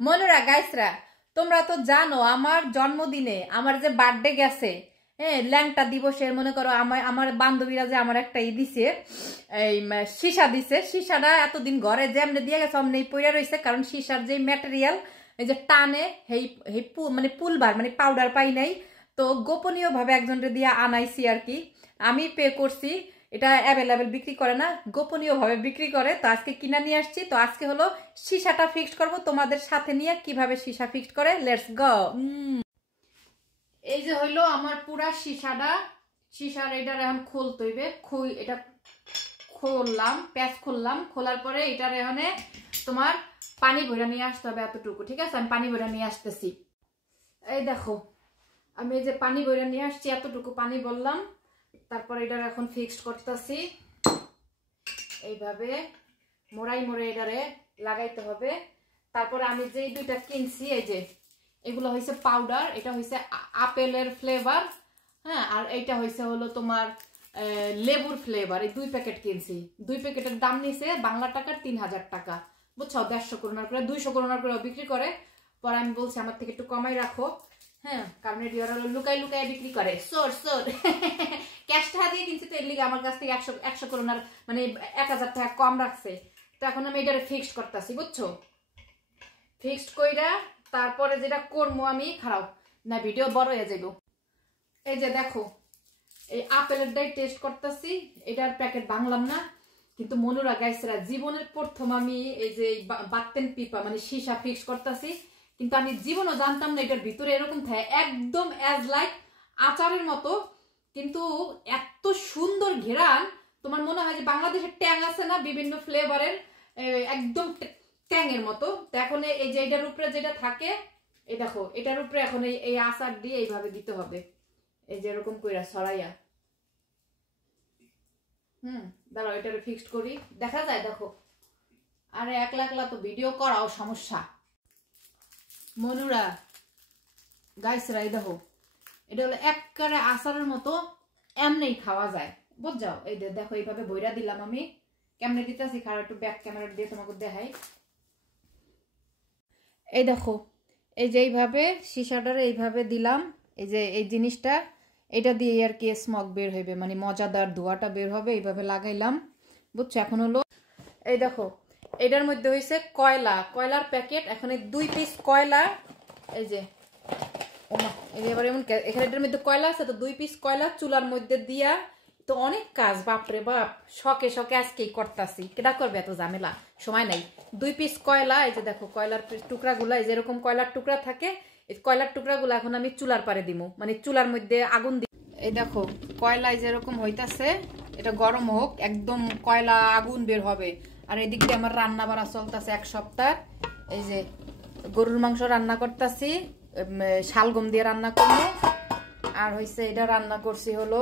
মনুরা গাইসরা, তোমরা তো জানো আমার জন্মদিনে আমার যে বার্থডে গেছে, হ্যাঁ ল্যাংটা দিবসের মনে করো আমার বান্ধবীরা যে আমার একটা দিছে, এই সীসা দিছে। সীসাটা এতদিন ঘরে যেমনি দিয়ে গেছে অমনি পইরা রয়েছে, কারণ সীসার যে ম্যাটেরিয়াল এই যে টানে মানে পুলবার মানে পাউডার পাই নাই, তো গোপনীয় ভাবে একজনকে দিয়ে আনাইছি আর কি। আমি পে করছি, এটা অ্যাভেলেবেল বিক্রি করে না, গোপনীয় ভাবে বিক্রি করে। তো আজকে কিনা নিয়ে আসছি। তো আজকে হলো সীসাটা ফিক্সড করব তোমাদের সাথে নিয়ে, কিভাবে সীসা ফিক্সড করে। Let's go. এই যে হইলো আমার পুরা সীসাটা। সীসার এটার এখন খুলতে হইবে। এটা খুললাম, প্যাচ খুললাম। খোলার পরে এটার এখানে তোমার পানি ভরে নিয়ে আসতে হবে এতটুকু, ঠিক আছে? আমি পানি ভরে নিয়ে আসতেছি। এই দেখো আমি এই যে পানি ভরে নিয়ে আসছি, এতটুকু পানি বললাম। তারপর এটার এখন ফিক্সড করতেছি। এইভাবে মোড়াই এটারে লাগাইতে হবে। তারপরে আমি যে দুইটা কিনছি, এই যে এগুলো হয়েছে পাউডার, এটা হয়েছে আপেলের ফ্লেভার, হ্যাঁ, আর এইটা হয়েছে হলো তোমার লেবুর ফ্লেভার। এই 2 প্যাকেট কিনছি। 2 প্যাকেটের দাম নিছে বাংলা টাকার 3000 টাকা, বুঝছো? 150 করোনার করে 200 করোনার করে বিক্রি করে। পরে আমি বলছি আমার থেকে একটু কমাই রাখো, হ্যাঁ, কারণ এটি ওরা লুকাই লুকাই বিক্রি করে। সোর ক্যাশ টাকা দিয়ে কিনছি, তো এর লিগে আমার কাছ থেকে 100 করোনার মানে 1000 টাকা কম রাখছে। তো এখন আমি এটারে ফিক্সড করতেছি, বুঝছো? ফিক্সড কইরা তারপরে যেটা করবো আমি, খারাপ না ভিডিও বড় হয়ে যাবো। এই যে দেখো এই আপেলের ডাই টেস্ট করতেছি। এটার প্যাকেট ভাঙলাম না, কিন্তু মনুরা গাইসরা জীবনের প্রথম আমি এই যে বাত্তেন পিপা মানে সীসা ফিক্স করতেছি। কিন্তু আমি জীবনও জানতাম না এটার ভিতরে এরকম থাকে, একদম অ্যাজ লাইক আচারের মতো, কিন্তু এত সুন্দর ঘেরান। তোমার মনে হয় যে বাংলাদেশের ট্যাং আছে না বিভিন্ন ফ্লেভারের, একদম ট্যাংয়ের মতো। তো এখন এই যে এটার উপরে যেটা থাকে, এই দেখো এটার উপরে এখন এই আচার দিয়ে এইভাবে দিতে হবে, এই যে এরকম কইরা ছড়াইয়া। দাঁড়াও এটারে ফিক্সড করি, দেখা যায় দেখো। আরে একলা একলা তো ভিডিও করাও সমস্যা। মনুরা গাইসরা, এই দেখো এটা হলো একবারে আচারের মতো, এমনি খাওয়া যায়, বুঝছো? এই দেখো এইভাবে বইরা দিলাম আমি। কেমনে দিতেছি খারাপ, একটু ব্যাক ক্যামেরা দিয়ে তোমাকে দেখাই। এই দেখো এই যে এইভাবে সীসাটারে এইভাবে দিলাম, এই যে এই জিনিসটা এটা দিয়ে আর কি স্মোক বের হইবে, মানে মজাদার ধোঁয়াটা বের হবে। এইভাবে লাগাইলাম, বুঝছো? এখন হলো এই দেখো এটার মধ্যে হয়েছে কয়লার প্যাকেট। এখন 2 পিস কয়লা, এই যে এবার এমন এখানে এটার মধ্যে কয়লা আছে, তো 2 পিস কয়লা চুলার মধ্যে দিয়া। তো অনেক কাজ, বাপরে বাপ, শখে আজকেই করতেছি। কেটা করবে এত ঝামেলা, সময় নাই। 2 পিস কয়লা, এই যে দেখো কয়লার টুকরাগুলা, এই যে এরকম কয়লার টুকরা থাকে। এই কয়লার টুকরাগুলো এখন আমি চুলার পারে দিব, মানে চুলার মধ্যে আগুন দিব। এই দেখো কয়লা যেরকম হইতাছে, এটা গরম হোক, একদম কয়লা আগুন বের হবে। আর এদিক দিয়ে আমার রান্না বাড়া চলতেছে 1 সপ্তাহ। এই যে গরুর মাংস রান্না করতেছি, শালগম দিয়ে রান্না করবো। আর হইছে এটা রান্না করছি হলো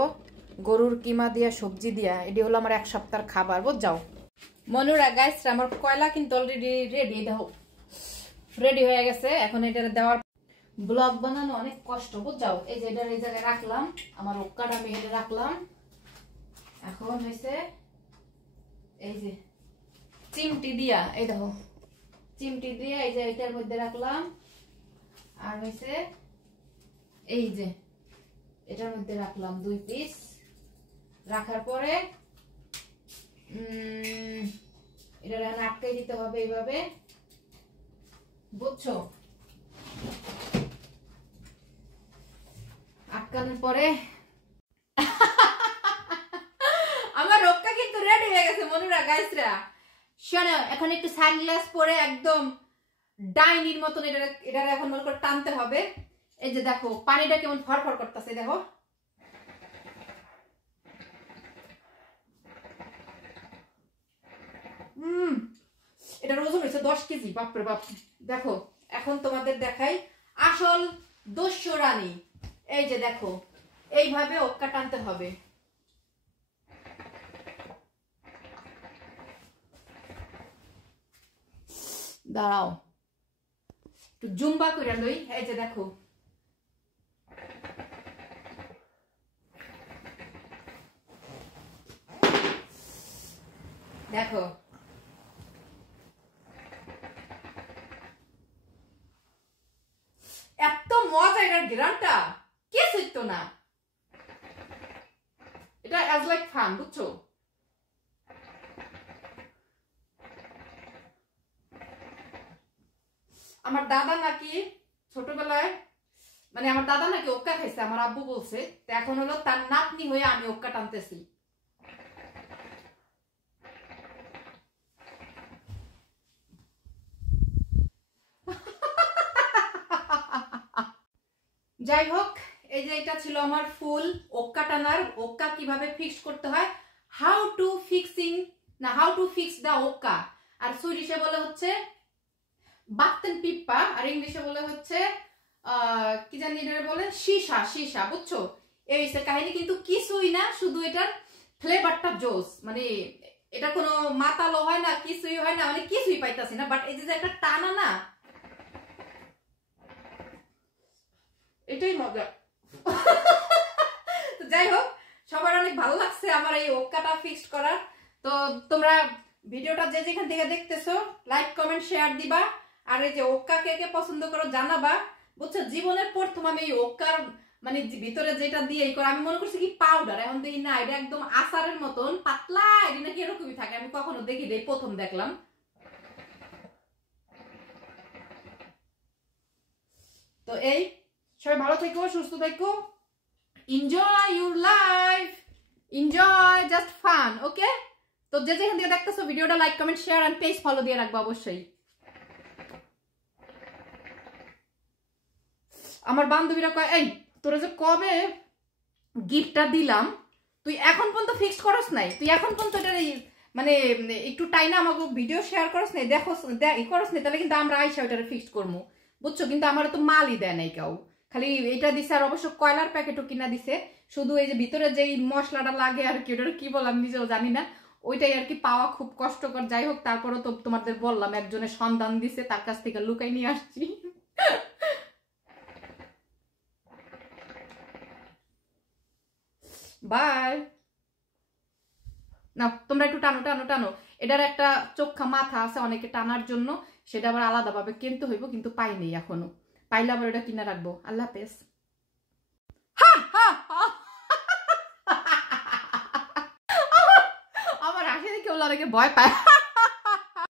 গরুর কিমা দিয়া সবজি দিয়া। এটি হলো আমার 1 সপ্তাহের খাবার, বুঝাও? মনুরা গাইসরা, আমার কয়লা কিন্তু অলরেডি রেডি, দেখো রেডি হয়ে গেছে। এখন এটা দেওয়ার ব্লগ বানানো অনেক কষ্ট, বুঝাও? এই যে এটা এই জায়গায় রাখলাম, আমার ওক্কাটা আমি এটা রাখলাম। এখন হয়েছে এই যে চিমটি দিয়া, এই দেখো চিমটি দিয়া এই যে এটার মধ্যে রাখলাম। আর হয়েছে এই যে এটার মধ্যে রাখলাম 2 পিস। রাখার পরে এটা আটকাই দিতে হবে এইভাবে, বুঝছো? আটকানোর পরে আমার রোগটা কিন্তু রেডি হয়ে গেছে মনুরা গাইসরা। শোনো এখন একটু সানগ্লাস পরে একদম ডাইনির মতন এটা এখন মনে করে টানতে হবে। এই যে দেখো পানিটা কেমন ফরফর করতেছে, দেখো এটার ওজন হয়েছে 10 কেজি, বাপরে বাপ। দেখো এখন তোমাদের দেখাই আসল দস্যু রানী। এই যে দেখো এইভাবে ওক্কা টানতে হবে। দাঁড়াও একটু জুম্বা করে লই। এই যে দেখো দেখো এটার গ্রামটা কে সইতো না, এটা অ্যাজ লাইক ফান, বুঝছো? আমার দাদা নাকি ছোটবেলায়, মানে আমার দাদা নাকি ওক্কা খাইছে, আমার আব্বু বলছে। তো এখন হলো তার নাতনি হয়ে আমি ওক্কা টানতেছি। যাই হোক, এই যে এটা ছিল আমার ফুল ওক্কা টানার। ওক্কা কিভাবে ফিক্স করতে হয়, হাউ টু ফিক্স দা ওক্কা। আর সুইডিশে বলে হচ্ছে বাত্তেন পিপ্পা, আর ইংলিশে বলে হচ্ছে কি জানি বলে সীসা, বুঝছো? এই কাহিনী কিন্তু কিছুই না, শুধু এটার ফ্লেভারটা জোস, মানে এটা কোনো মাতালো হয় না, কিছুই হয় না, মানে কিছুই পাইতাছি না। বাট এই যে একটা টানা না, এটাই মজা। যাই হোক, সবার অনেক ভালো লাগছে আমার এই ওক্কাটা ফিক্সড করার। তো তোমরা ভিডিওটা যে যেখান থেকে দেখতেছো লাইক কমেন্ট শেয়ার দিবা, আর এই যে ওক্কা কে কে পছন্দ করো জানাবা, বুঝছো? জীবনের প্রথম আমি এই ওক্কার মানে ভিতরে যেটা দিয়ে এই করে, আমি মনে করছি কি পাউডার, এখন দেখি না এটা একদম আচারের মতন পাতলা, এটা নাকি এরকমই থাকে, আমি কখনো দেখি নাই, প্রথম দেখলাম। তো এই সবাই ভালো থেকো, সুস্থ থেকো, enjoy your life, enjoy just fun, okay? তো যে যেখান থেকে দেখতেছো ভিডিওটা like comment share and page follow দিয়ে রাখবো অবশ্যই। আমার বান্ধবীরা কয়, এই তোরা যে কবে গিফটটা দিলাম তুই এখন পর্যন্ত ফিক্স করস নাই, তুই এখন পর্যন্ত এটা মানে একটু টাইনা আমাকে ভিডিও শেয়ার করস নাই, দেখো করস নাই, তাহলে কিন্তু আমরা আইসা ওইটা ফিক্স করবো, বুঝছো? কিন্তু আমার তো মালই দেয় নাই কেউ, খালি এটা দিছে। আর অবশ্য কয়লার প্যাকেটও কিনা দিছে, শুধু এই যে ভিতরে যেই মশলাটা লাগে আর কি, ওটা কি বললাম নিজেও জানি না, ওইটাই আর কি পাওয়া খুব কষ্টকর। যাই হোক, তারপরে তো তোমাদের বললাম একজনের সন্ধান দিছে, তার কাছ থেকে লুকাই নিয়ে আসছি। বাই। না তোমরা একটু টানো টানো টানো, এটার একটা চোখা মাথা আছে অনেকে টানার জন্য, সেটা আবার আলাদাভাবে কিনতে হইব, কিন্তু পাইনি এখনো, পাইলে আবার এটা কিনা রাখবো। আল্লাহ হাফেজ। আমার হাসি দেখে ওরা অনেকে ভয় পায়।